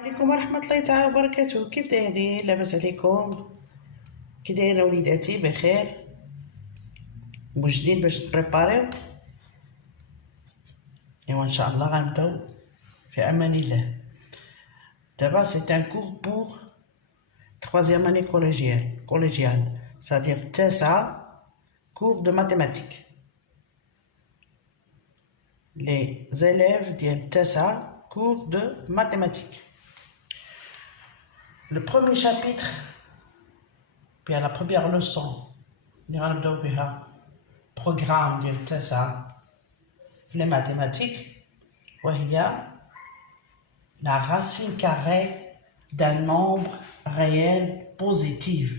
عليكم ورحمة الله تعالى وبركاته. كيف دايرين؟ لاباس عليكم؟ كي دايرين وليداتي؟ بخير؟ موجدين باش تبريباريو؟ ايوا ان شاء الله غنبداو في امان الله. دابا سي ان كور بور troisième année collégiale, c'est-à-dire التاسعة, cours de mathématiques. Les élèves ديال التاسعة cours de mathématiques. Le premier chapitre, puis à la première leçon, nous allons faire programme de TESA, les mathématiques, il y a la racine carrée d'un nombre réel positif.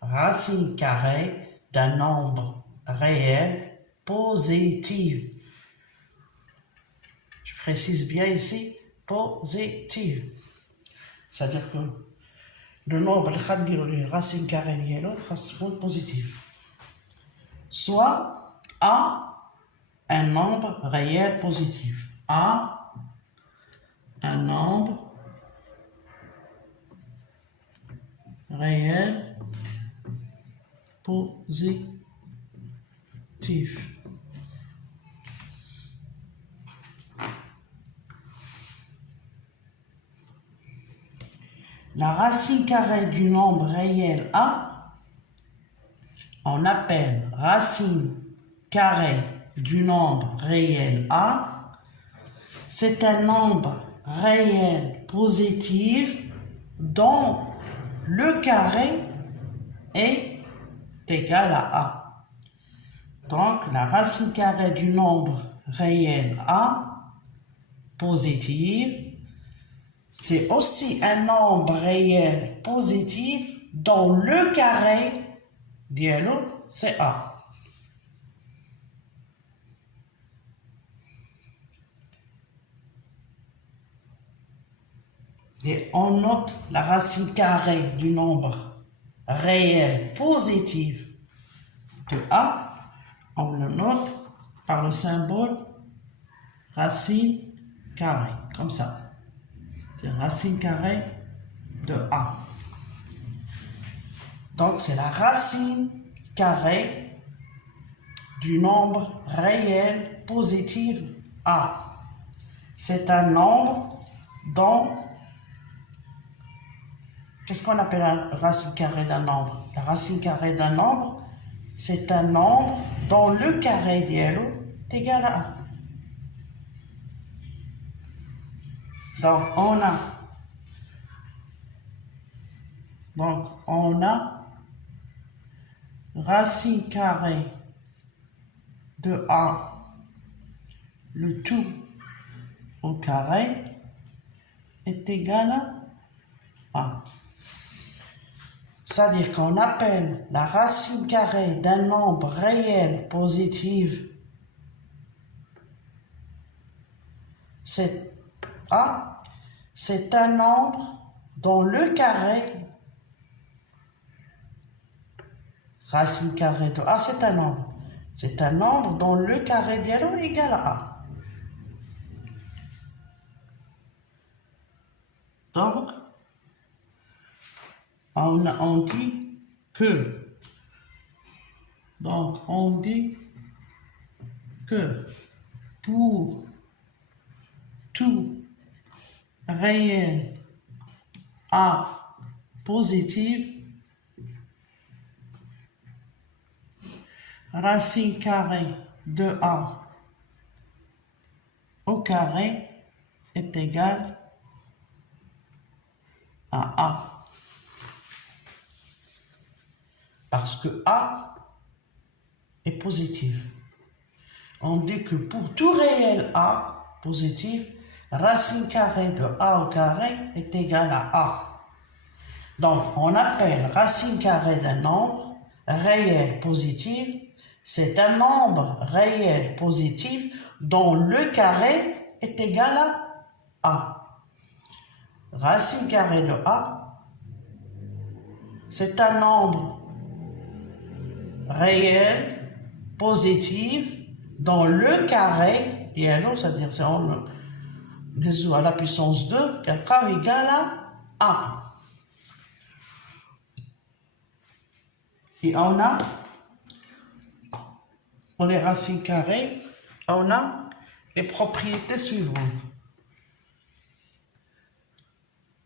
Racine carrée d'un nombre réel positif. Je précise bien ici, positif. C'est-à-dire que le nombre de racine carrée est positif. Soit A, un nombre réel positif. A, un nombre réel positif. La racine carrée du nombre réel A, on appelle racine carrée du nombre réel A. C'est un nombre réel positif dont le carré est égal à A. Donc, la racine carrée du nombre réel A positif, c'est aussi un nombre réel positif dont le carré dialogue c'est A. Et on note la racine carrée du nombre réel positif de A. On le note par le symbole racine carrée, comme ça. C'est racine carrée de A. Donc, c'est la racine carrée du nombre réel positif A. C'est un nombre dont... Qu'est-ce qu'on appelle la racine carrée d'un nombre? La racine carrée d'un nombre, c'est un nombre dont le carré d'Elo est égal à A. Donc, on a racine carrée de A, le tout au carré, est égal à A. C'est-à-dire qu'on appelle la racine carrée d'un nombre réel positif, c'est A, c'est un nombre dont le carré, racine carrée de A, c'est un nombre dont le carré d'Elo est égal à A. Donc, on dit que, pour tout réel A positif, racine carrée de A au carré est égal à A. Parce que A est positif. On dit que pour tout réel A positif, racine carrée de A au carré est égal à A. Donc, on appelle racine carrée d'un nombre réel positif, c'est un nombre réel positif dont le carré est égal à A. Racine carrée de A, c'est un nombre réel positif dont le carré, c'est-à-dire نهزو على puissance 2 كنلقاو égal à A. Et on a, pour les racines carrées, on a les propriétés suivantes.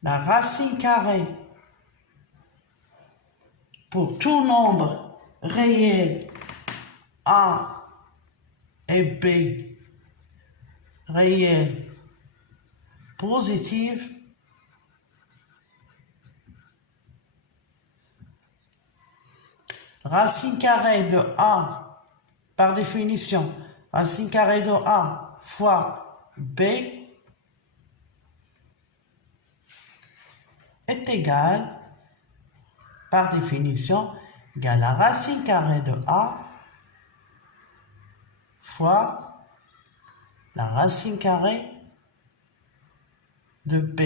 La racine carrée pour tout nombre réel A et B réel positif racine carrée de A, par définition, racine carrée de A fois B est égal, par définition, égale la racine carrée de A fois la racine carrée de B.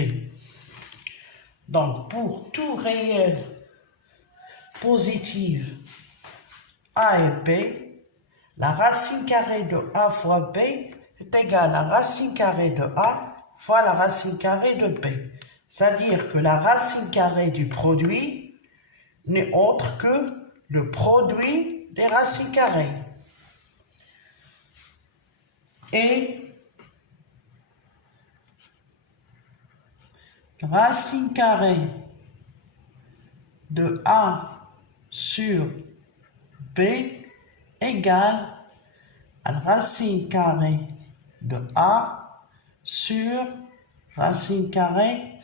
Donc, pour tout réel positif A et B, la racine carrée de A fois B est égale à la racine carrée de A fois la racine carrée de B. C'est-à-dire que la racine carrée du produit n'est autre que le produit des racines carrées. Et racine carrée de A sur B égale à la racine carrée de A sur racine carrée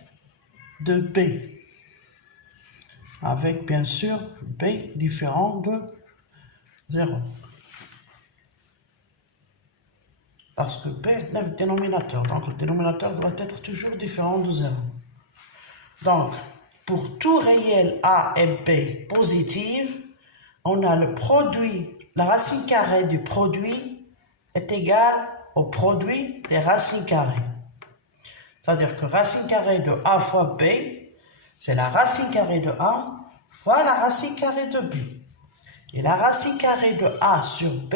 de B, avec bien sûr B différent de 0. Parce que B est le dénominateur, donc le dénominateur doit être toujours différent de 0. Donc, pour tout réel A et B positif, on a le produit, la racine carrée du produit est égale au produit des racines carrées. C'est-à-dire que racine carrée de A fois B, c'est la racine carrée de A fois la racine carrée de B. Et la racine carrée de A sur B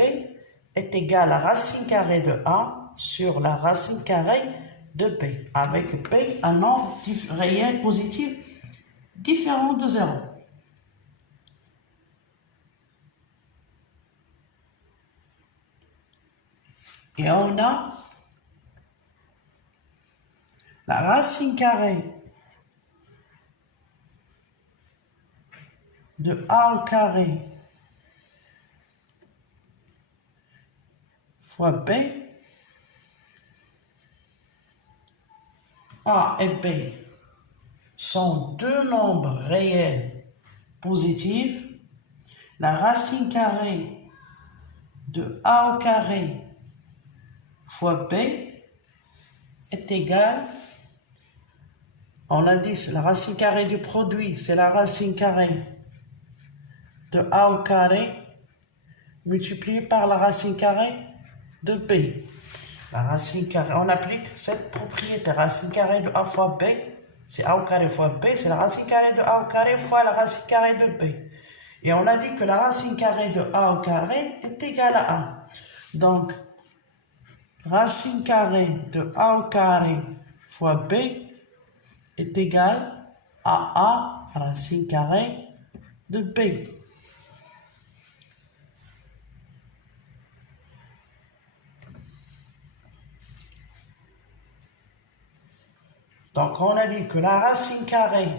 est égale à la racine carrée de A sur la racine carrée de B, avec B un nombre réel positif différent de 0. Et on a la racine carrée de A au carré fois B. A et B sont deux nombres réels positifs. La racine carrée de A au carré fois B est égale, on a dit, c'est la racine carrée du produit, c'est la racine carrée de A au carré multiplié par la racine carrée de B. La racine carrée, on applique cette propriété, racine carrée de A fois B, c'est A au carré fois B, c'est la racine carrée de A au carré fois la racine carrée de B. Et on a dit que la racine carrée de A au carré est égale à 1. Donc, racine carrée de A au carré fois B est égale à A racine carrée de B. Donc, on a dit que la racine carrée,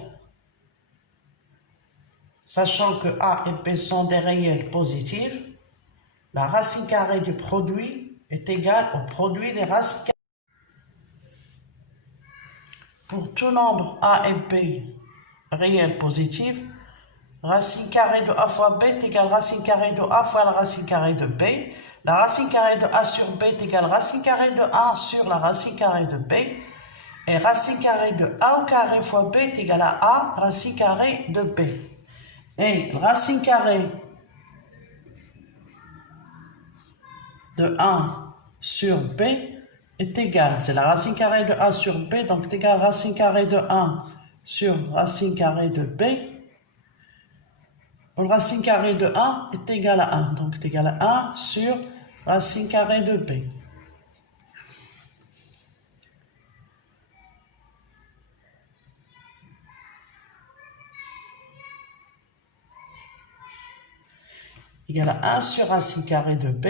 sachant que A et B sont des réels positifs, la racine carrée du produit est égale au produit des racines carrées. Pour tout nombre A et B réels positifs, racine carrée de A fois B est égale racine carrée de A fois la racine carrée de B. La racine carrée de A sur B est égale racine carrée de A sur la racine carrée de B. Et racine carrée de A au carré fois B est égale à A racine carrée de B. Et racine carrée de 1 sur B est égale, c'est la racine carrée de A sur B, donc est égal à racine carrée de 1 sur racine carrée de B. Le racine carrée de 1 est égal à 1, donc est égal à 1 sur racine carrée de B. égale à 1 sur racine carrée de b.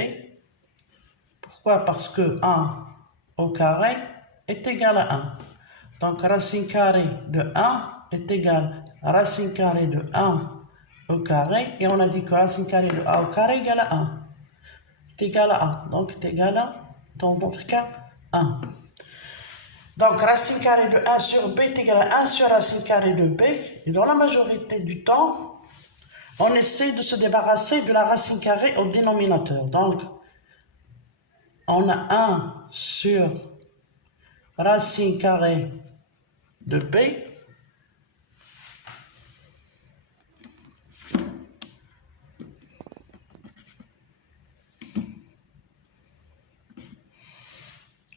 Pourquoi? Parce que 1 au carré est égal à 1. Donc racine carrée de 1 est égal à racine carrée de 1 au carré. Et on a dit que racine carrée de a au carré égale à 1. C'est égal à 1. Donc c'est égal à, dans notre cas, 1. Donc racine carrée de 1 sur b est égal à 1 sur racine carrée de b. Et dans la majorité du temps, on essaie de se débarrasser de la racine carrée au dénominateur. Donc, on a 1 sur racine carrée de b.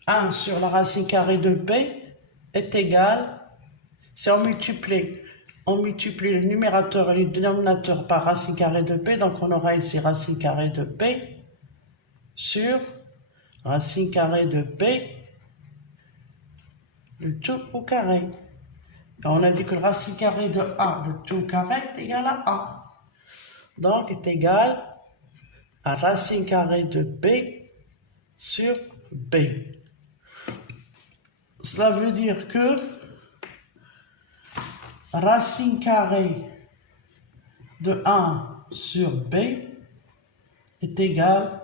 Un sur la racine carrée de b est égal, si on multiplie le numérateur et le dénominateur par racine carrée de b, donc on aura ici racine carrée de b sur racine carrée de b, le tout au carré. Et on a dit que le racine carrée de a, le tout au carré, est égal à a. Donc est égal à racine carrée de b sur b. Cela veut dire que racine carrée de 1 sur b est égal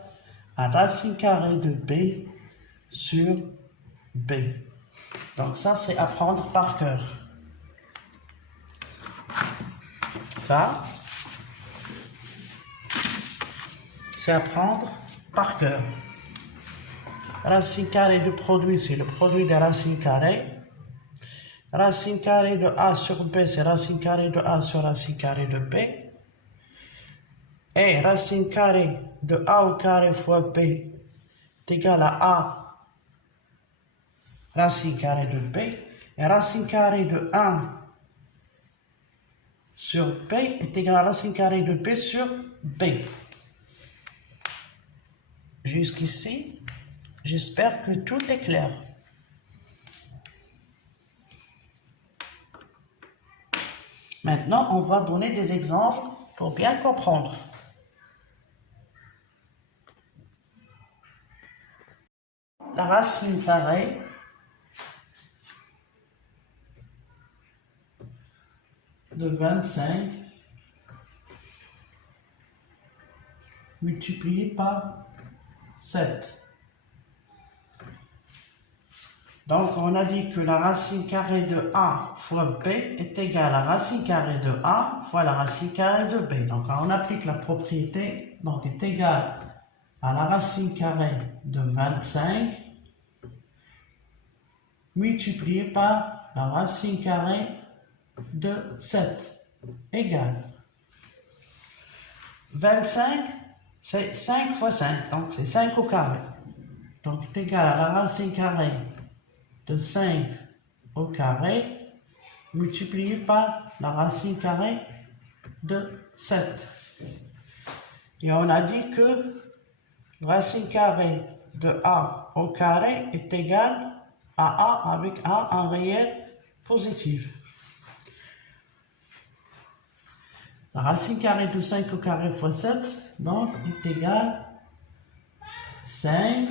à racine carrée de b sur b. Donc ça, c'est à prendre par cœur. Ça, c'est à prendre par cœur. Racine carrée de produit, c'est le produit des racines carrées. Racine carrée de a sur b, c'est racine carrée de a sur racine carrée de b. Et racine carrée de a au carré fois b est égal à a racine carrée de b. Et racine carrée de 1 sur b est égal à racine carrée de b sur b. Jusqu'ici, j'espère que tout est clair. Maintenant, on va donner des exemples pour bien comprendre. La racine carrée de 25 multiplié par 7. Donc, on a dit que la racine carrée de a fois b est égale à racine carrée de a fois la racine carrée de b. Donc, on applique la propriété, donc est égal à la racine carrée de 25 multiplié par la racine carrée de 7 égale 25, c'est 5 fois 5, donc c'est 5 au carré. Donc c'est égal à la racine carrée de 5 au carré multiplié par la racine carrée de 7. Et on a dit que racine carrée de a au carré est égale à a avec a en réel positif. La racine carrée de 5 au carré fois 7, donc, est égale 5.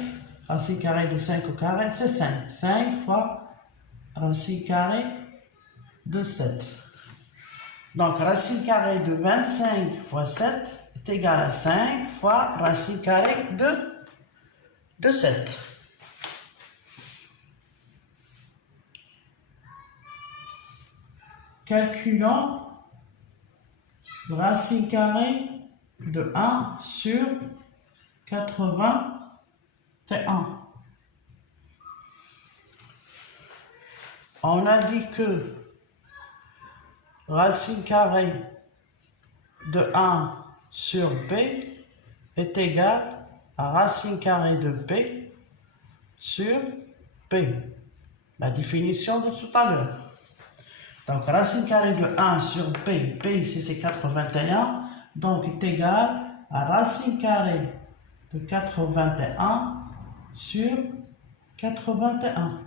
Racine carrée de 5 au carré, c'est 5. 5 fois racine carrée de 7. Donc, racine carrée de 25 fois 7 est égale à 5 fois racine carrée de 7. Calculons racine carrée de 1 sur 81. On a dit que racine carrée de 1 sur b est égale à racine carrée de b sur b. La définition de tout à l'heure. Donc, racine carrée de 1 sur b, b ici c'est 81, donc est égal à racine carrée de 81 sur 81.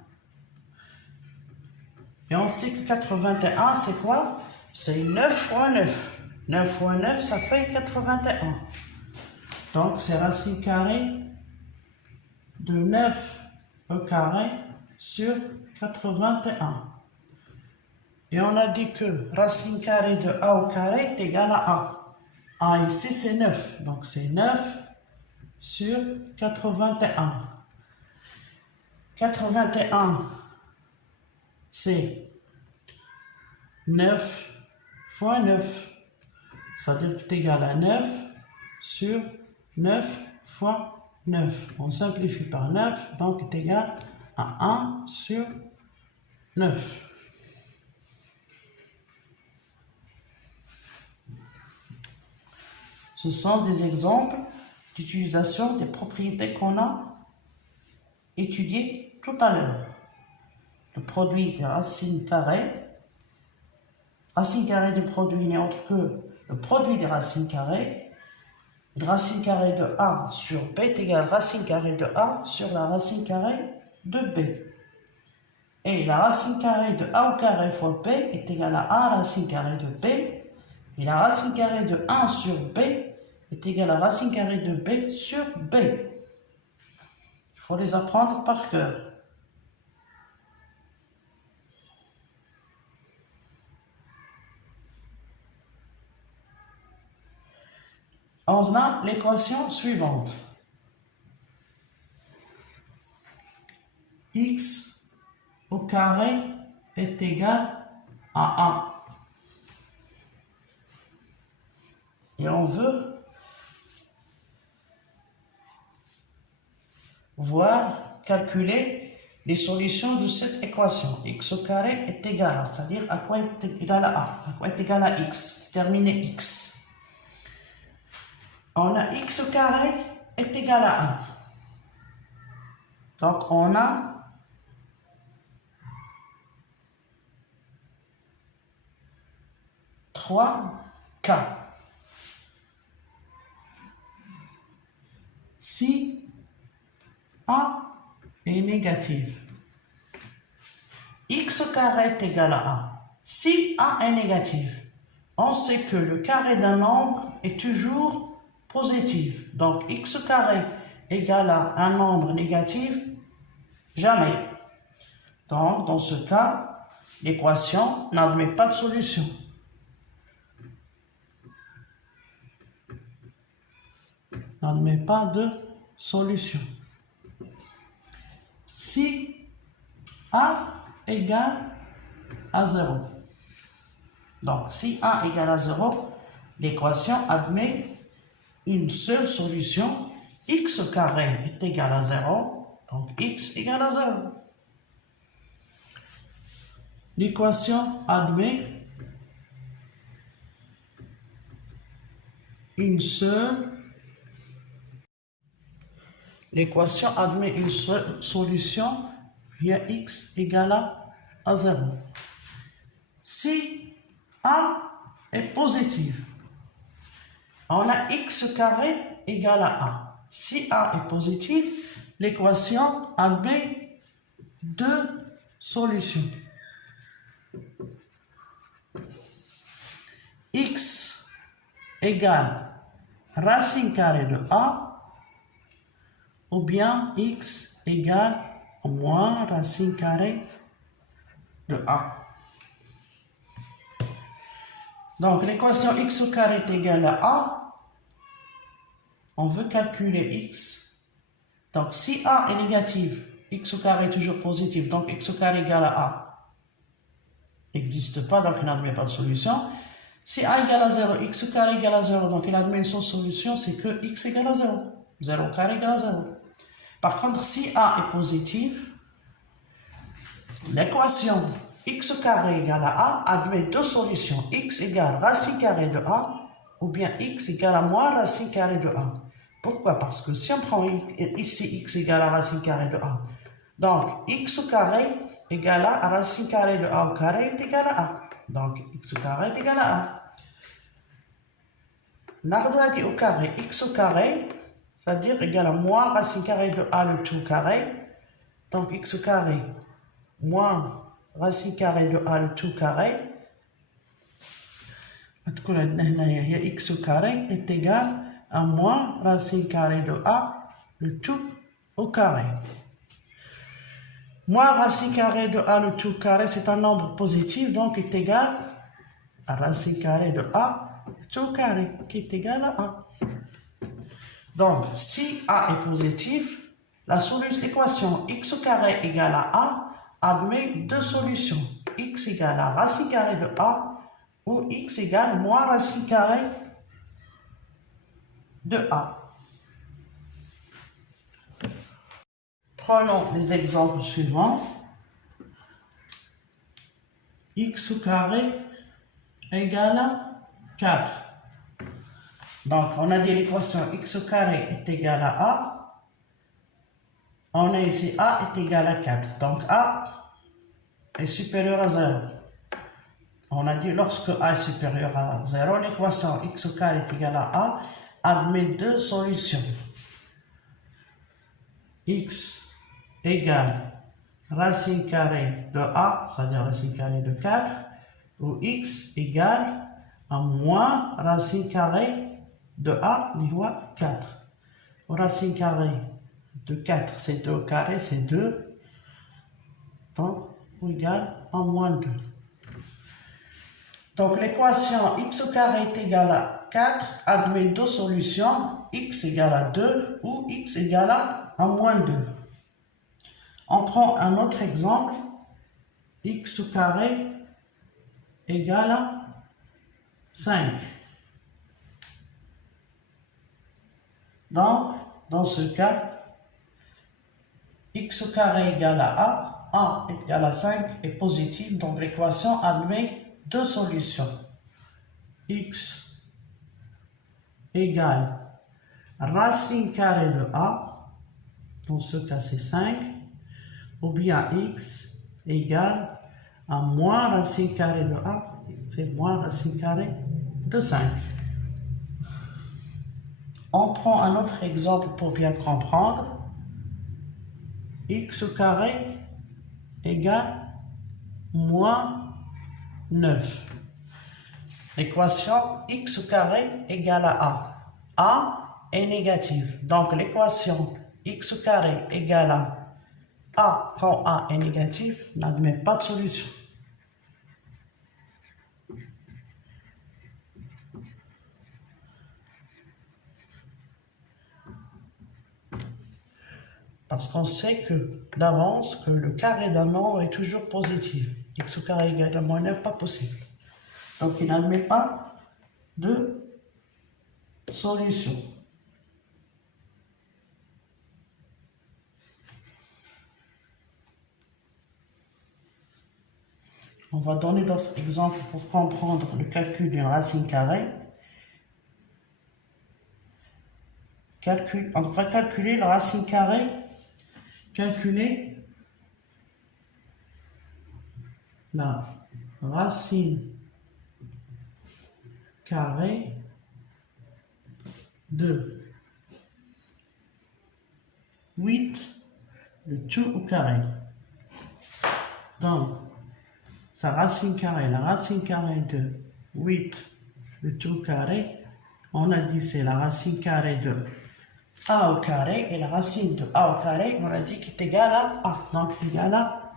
Et on sait que 81 c'est quoi? C'est 9 fois 9. 9 fois 9 ça fait 81. Donc, c'est racine carrée de 9e carré sur 81. Et on a dit que racine carrée de a au carré est égale à a. A ici, c'est 9. Donc, c'est 9 sur 81. 81, c'est 9 fois 9. C'est-à-dire que c'est égal à 9 sur 9 fois 9. On simplifie par 9, donc c'est égal à 1 sur 9. Ce sont des exemples d'utilisation des propriétés qu'on a étudiées tout à l'heure. Le produit des racines carrées. Racine carrée du produit n'est autre que le produit des racines carrées. La racine carrée de A sur B est égale à racine carrée de A sur la racine carrée de B. Et la racine carrée de A au carré fois B est égale à A racine carrée de B. Et la racine carrée de 1 sur B est égale à racine carrée de B sur B. Il faut les apprendre par cœur. On a l'équation suivante. X au carré est égal à A. Et on veut calculer les solutions de cette équation. X au carré est égal à, c'est-à-dire à quoi est égal à A, à quoi est égal à X, déterminer X. On a X au carré est égal à 1. Donc on a trois cas. Si A est négative, X au carré est égal à A. Si A est négative, on sait que le carré d'un nombre est toujours positif. Donc, X au carré égale à un nombre négatif, jamais. Donc, dans ce cas, l'équation n'admet pas de solution. N'admet pas de solution. Si A égale à 0. Donc, si A égale à 0, l'équation admet une seule solution. X au carré est égal à 0. Donc, X égale à 0. L'équation admet une seule solution via X égale à 0. Si A est positif, on a X carré égale à A. Si A est positif, l'équation admet deux solutions. X égale racine carrée de A, ou bien X égale moins racine carrée de A. Donc l'équation X au carré est égale à A. On veut calculer X. Donc si A est négatif, X au carré est toujours positif, donc X au carré égale à A n'existe pas, donc il n'admet pas de solution. Si A égale à 0, X au carré égale à 0, donc il admet une seule solution, c'est que X égale à 0. 0 au carré égale à 0. Par contre, si A est positif, l'équation X au carré égale à A admet deux solutions. X égale racine carrée de A, ou bien X égale à moins racine carrée de A. Pourquoi? Parce que si on prend ici X égale à racine carrée de A, donc X au carré égale à racine carrée de A au carré est égal à A. Donc X au carré est égal à A. Nardo dit au carré X au carré, c'est-à-dire égal à moins racine carrée de A le tout carré. Donc X au carré moins racine carrée de A le tout carré. X au carré est égal à moins racine carrée de A, le tout au carré. Moins racine carrée de A, le tout au carré, c'est un nombre positif, donc est égal à racine carrée de A, le tout au carré, qui est égal à A. Donc, si A est positif, l'équation x au carré égale à A admet deux solutions. X égale à racine carrée de A ou x égale moins racine carrée de A. Prenons les exemples suivants. X au carré égale à 4. Donc, on a dit l'équation x au carré est égal à A. On a ici A est égal à 4. Donc, A est supérieur à 0. On a dit lorsque A est supérieur à 0, l'équation x au carré est égale à A admet deux solutions. X égale racine carrée de A, c'est-à-dire racine carrée de 4, ou x égale à moins racine carrée de A égale 4. Racine carrée de 4, c'est 2 au carré, c'est 2. Donc, égale à moins 2. Donc, l'équation x au carré est égale à 4 admet deux solutions, x égale à 2 ou x égale à moins 2. On prend un autre exemple, x au carré égale à 5. Donc, dans ce cas, x au carré égale à A égale à 5 est positif, donc l'équation admet deux solutions. X égale racine carrée de A, dans ce cas c'est 5, ou bien x égale à moins racine carrée de A, c'est moins racine carrée de 5. On prend un autre exemple pour bien comprendre. X au carré égale moins 9. L'équation x au carré égale à A. A est négative. Donc l'équation x au carré égale à A quand A est négatif n'admet pas de solution. Parce qu'on sait que d'avance que le carré d'un nombre est toujours positif. X au carré égale à moins 9, pas possible. Donc il n'admet pas de solution. On va donner d'autres exemples pour comprendre le calcul d'une racine carrée. On va calculer la racine carrée. Calculer la racine carrée de 8, le tout au carré. Donc, la racine carrée de 8, le tout au carré, on a dit c'est la racine carrée de A au carré, et la racine de A au carré, on a dit qu'il est égal à A, donc égal à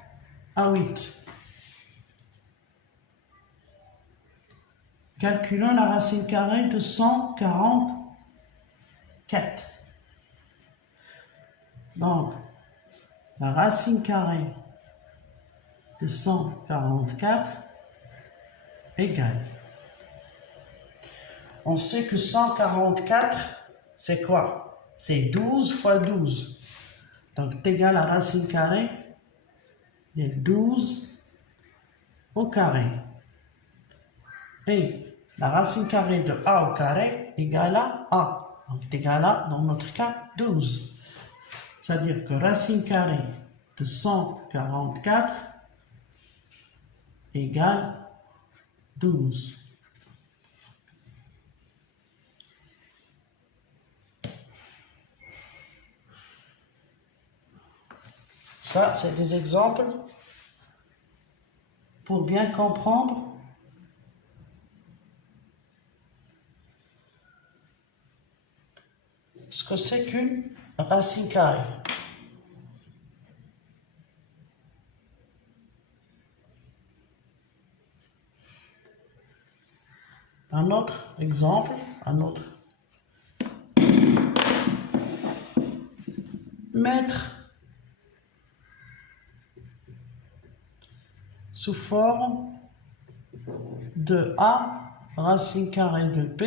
8. Calculons la racine carrée de 144. Donc, la racine carrée de 144 égale. On sait que 144, c'est quoi? C'est 12 fois 12. Donc, c'est égal à racine carrée de 12 au carré. Et la racine carrée de A au carré égale à A. Donc, c'est égal à, dans notre cas, 12. C'est-à-dire que racine carrée de 144 égale 12. Ça, c'est des exemples pour bien comprendre ce que c'est qu'une racine carrée. Un autre exemple, mettre sous forme de A racine carrée de B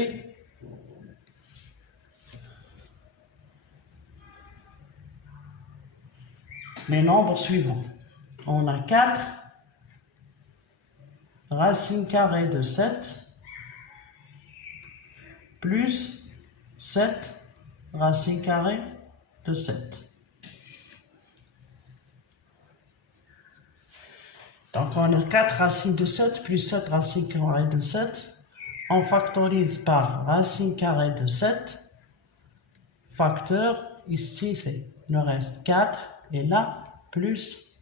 les nombres suivants. On a 4 racine carrée de 7 plus 7 racine carrée de 7. Donc on a 4 racines de 7 plus 7 racines carrées de 7. On factorise par racine carrée de 7. Facteur, ici c'est le reste 4 et là plus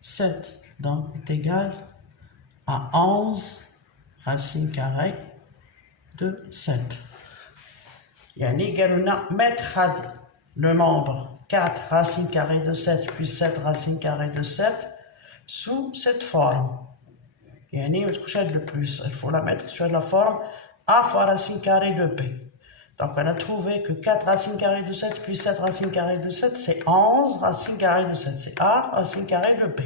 7. Donc est égal à 11 racine carrée de 7. يعني قالوا mettre le nombre 4 racine carrée de 7 plus 7 racine carrée de 7 sous cette forme. يعني ما تكونش هاد le plus, il faut la mettre sur la forme A fois racine carrée de B. Donc on a trouvé que 4 racine carrée de 7 plus 7 racine carrée de 7, c'est 11 racine carrée de 7. C'est A racine carrée de B.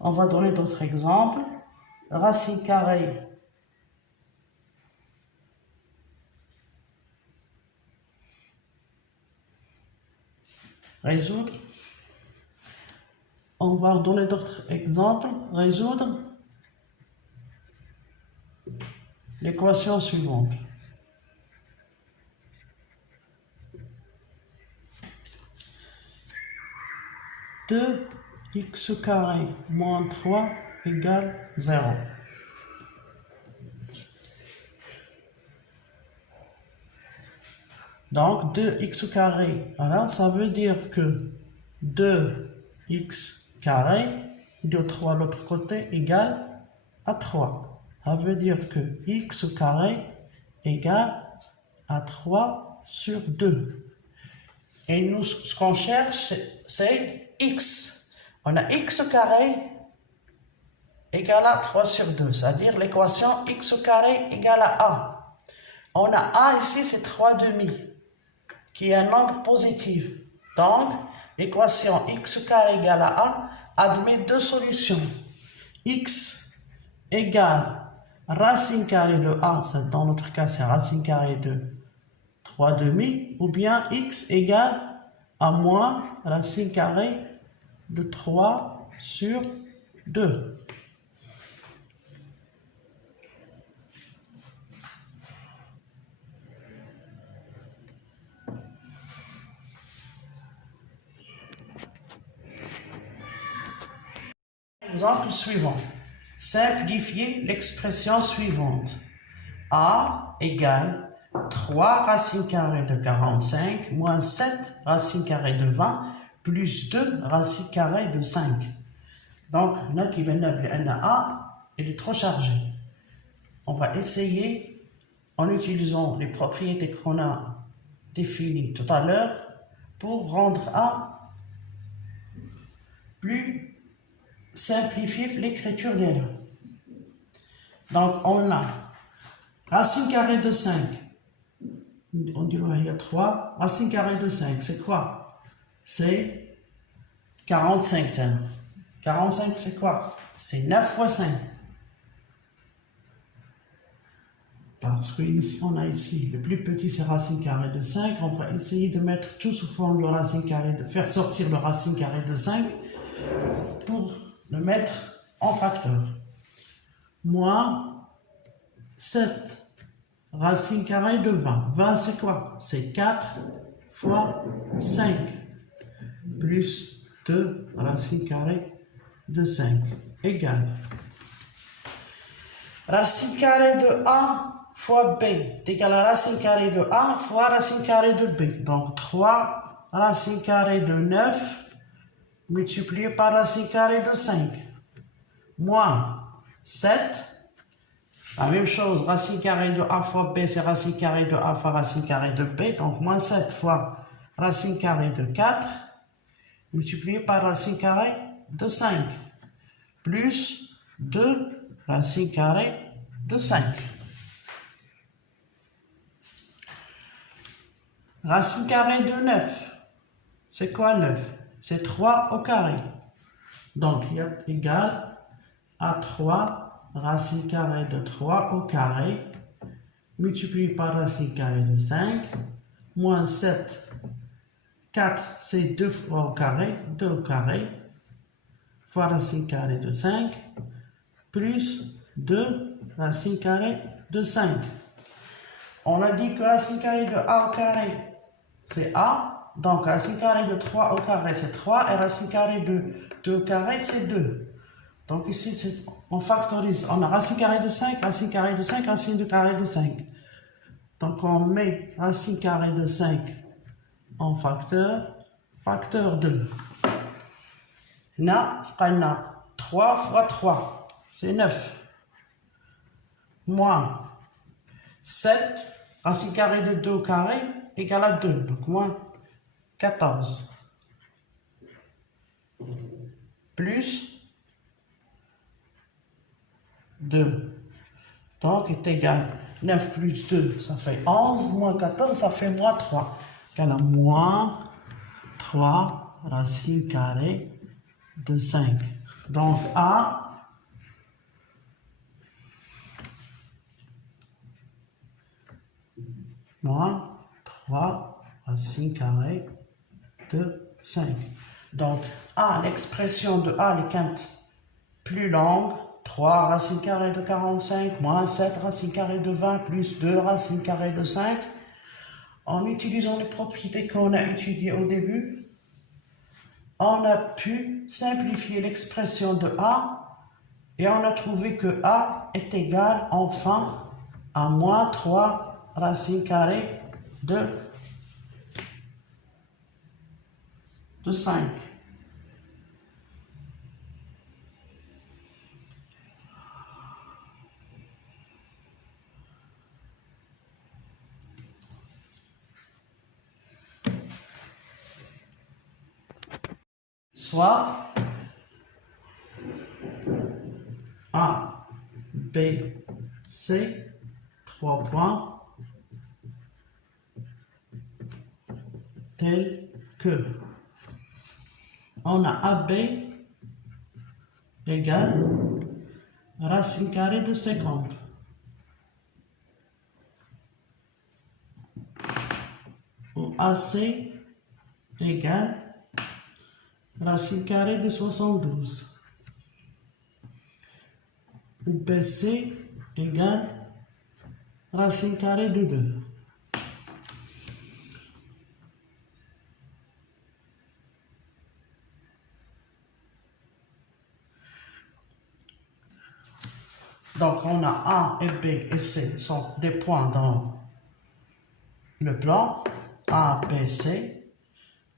On va donner d'autres exemples. Racine carrée résoudre. On va donner d'autres exemples. Résoudre l'équation suivante. Deux x carré moins 3 égale 0. Donc 2x carré, voilà, ça veut dire que 2x carré de 3 à l'autre côté égale à 3. Ça veut dire que x carré égale à 3 sur 2. Et nous, ce qu'on cherche, c'est x. On a x carré égale à 3 sur 2, c'est-à-dire l'équation x carré égale à a. On a a ici, c'est 3 demi, qui est un nombre positif. Donc, l'équation x carré égale à a admet deux solutions. X égale racine carrée de a, dans notre cas c'est racine carrée de 3 demi, ou bien x égale à moins racine carrée de 3 sur 2. Exemple suivant. Simplifiez l'expression suivante. A égale 3 racine carrée de 45 moins 7 racine carrée de 20 plus 2 racine carrée de 5. Donc, là qui vient de A, il est trop chargé. On va essayer, en utilisant les propriétés qu'on a définies tout à l'heure, pour rendre A plus simplifier l'écriture des lettres. Donc, on a racine carrée de 5. On dit il y a 3. Racine carrée de 5, c'est quoi? C'est 45. 45, c'est quoi? C'est 9 fois 5. Parce qu'on a ici, le plus petit c'est racine carrée de 5. On va essayer de mettre tout sous forme de racine carrée, de faire sortir le racine carrée de 5 pour le mettre en facteur. Moins 7 racine carrée de 20. 20 c'est quoi? C'est 4 fois 5 plus 2 racine carrée de 5 égale racine carrée de A fois B est égal à racine carrée de A fois racine carrée de B. Donc 3 racine carrée de 9 multiplié par racine carrée de 5. Moins 7. La même chose, racine carrée de A fois B, c'est racine carrée de A fois racine carrée de B. Donc moins 7 fois racine carrée de 4 multiplié par racine carrée de 5. Plus 2 racine carrée de 5. Racine carrée de 9. C'est quoi 9? C'est 3 au carré. Donc, il est égal à 3 racine carrée de 3 au carré, multiplié par racine carrée de 5, moins 7. 4, c'est 2 fois au carré, 2 au carré, fois racine carrée de 5, plus 2 racine carrée de 5. On a dit que racine carrée de A au carré, c'est A. Donc, racine carrée de 3 au carré, c'est 3. Et racine carrée de 2 au carré, c'est 2. Donc, ici, on factorise. On a racine carrée de 5, racine carrée de 5, racine de carré de 5. Donc, on met racine carrée de 5 en facteur, facteur 2. Là, c'est pas là. 3 fois 3, c'est 9. Moins 7, racine carrée de 2 au carré, égale à 2. Donc, moins 14. Plus 2. Donc, est égal. 9 plus 2, ça fait 11. Moins 14, ça fait moins 3. Égal à moins 3 racine carrée de 5. Donc, A moins 3 racine carrée de 5. Donc, A, l'expression de A, les quintes plus longues, 3 racine carrée de 45, moins 7 racine carrée de 20, plus 2 racine carrée de 5. En utilisant les propriétés qu'on a étudiées au début, on a pu simplifier l'expression de A et on a trouvé que A est égal enfin à moins 3 racine carrée de 5. Soit A, B, C, 3 points, tel que on a AB égale racine carrée de 50. Ou AC égale racine carrée de 72. Ou BC égale racine carrée de 2. Donc, on a A et B et C sont des points dans le plan. A, B, C.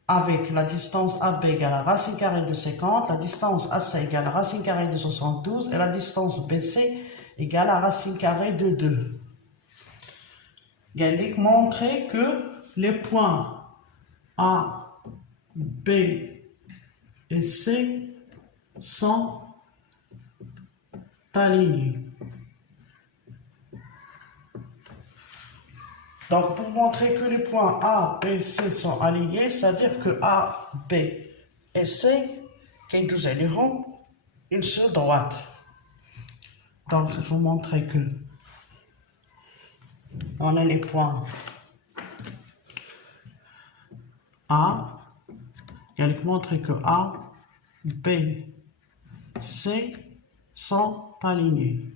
Avec la distance AB égale à racine carrée de 50, la distance AC égale à racine carrée de 72 et la distance BC égale à racine carrée de 2. Gallic montrer que les points A, B et C sont alignés. Donc, pour montrer que les points A, B, C sont alignés, c'est-à-dire que A, B et C, qui nous éliront une seule droite. Donc, il faut montrer que on a les points A, il faut montrer que A, B, C sont alignés.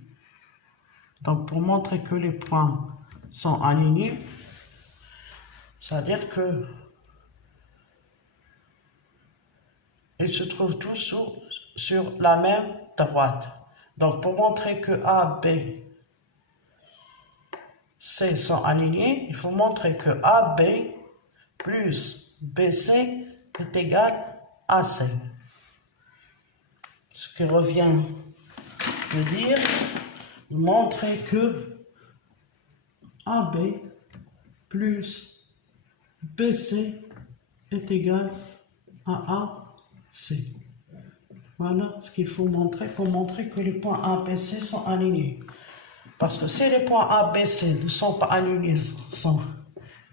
Donc, pour montrer que les points sont alignés, c'est-à-dire que ils se trouvent tous sur la même droite. Donc, pour montrer que A, B C sont alignés, il faut montrer que AB plus BC est égal à C. Ce qui revient de dire, montrer que AB plus BC est égal à AC. Voilà ce qu'il faut montrer pour montrer que les points A, B, C sont alignés. Parce que si les points A, B, C ne sont pas alignés, sont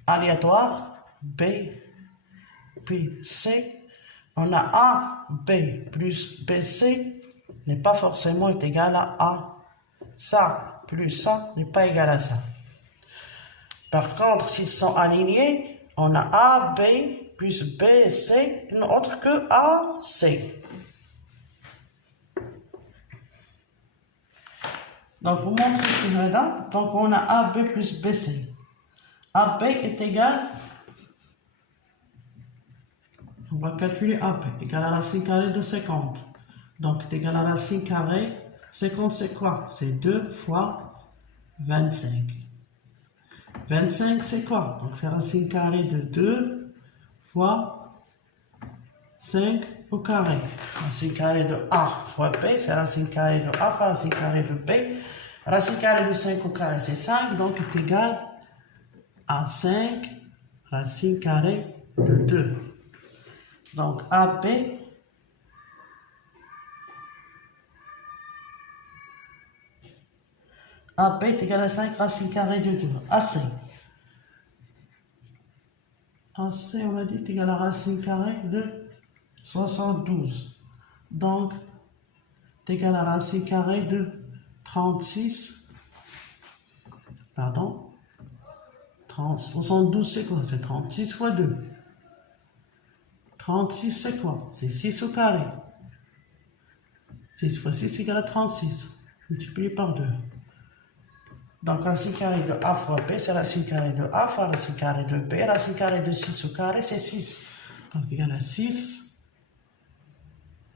aléatoires, B, puis C, on a A, B plus BC n'est pas forcément égal à A. Ça plus ça n'est pas égal à ça. Par contre, s'ils sont alignés, on a A, B plus B, C, une autre que A, C. Donc, pour montrer que là, donc on a AB plus BC. AB est égal, on va calculer AB, égal à la racine carrée de 50. Donc, est égal à la racine carrée, 50 c'est quoi? C'est 2 fois 25. 25 c'est quoi? Donc, c'est racine carrée de 2 fois 5 au carré. Racine carrée de A fois B, c'est racine carrée de A fois racine carrée de B. Racine carrée de 5 au carré, c'est 5, donc est égal à 5 racine carrée de 2. Donc AB est égal à 5 racine carrée de 2. AC, on a dit, est égal à racine carrée de 72. Donc, est égal à racine carrée de 36. Pardon. 72 c'est quoi? C'est 36 fois 2. 36 c'est quoi? C'est 6 au carré. 6 fois 6 égale à 36. Multiplié par 2. Donc, racine carrée de A fois B, c'est racine carrée de A fois racine carrée de B. Racine carrée de 6 au carré, c'est 6. Donc, égal à 6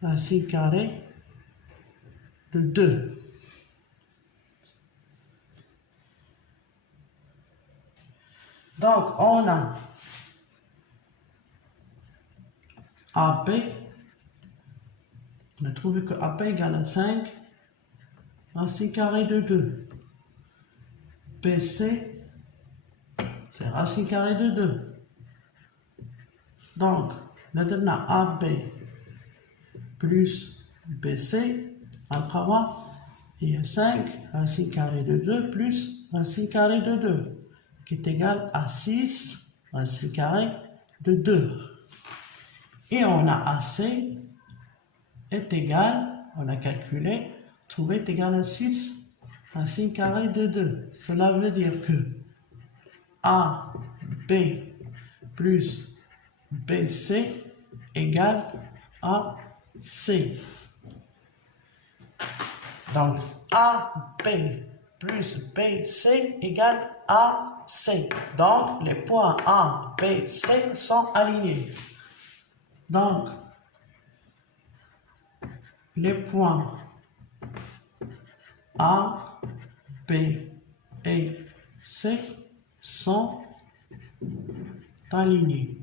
racine carrée de 2. Donc, on a AB. On a trouvé que AB égale à 5 racine carrée de 2. BC, c'est racine carrée de 2. Donc, on a AB plus BC, il y a 5 racine carrée de 2 plus racine carrée de 2, qui est égal à 6 racine carrée de 2. Et on a AC est égal, on a calculé, trouvé est égal à 6 racine carrée de 2. Cela veut dire que AB plus BC égale à C. Donc, AB plus BC égale à C. Donc, les points A, B, C sont alignés. Donc, les points A, B et C sont alignés.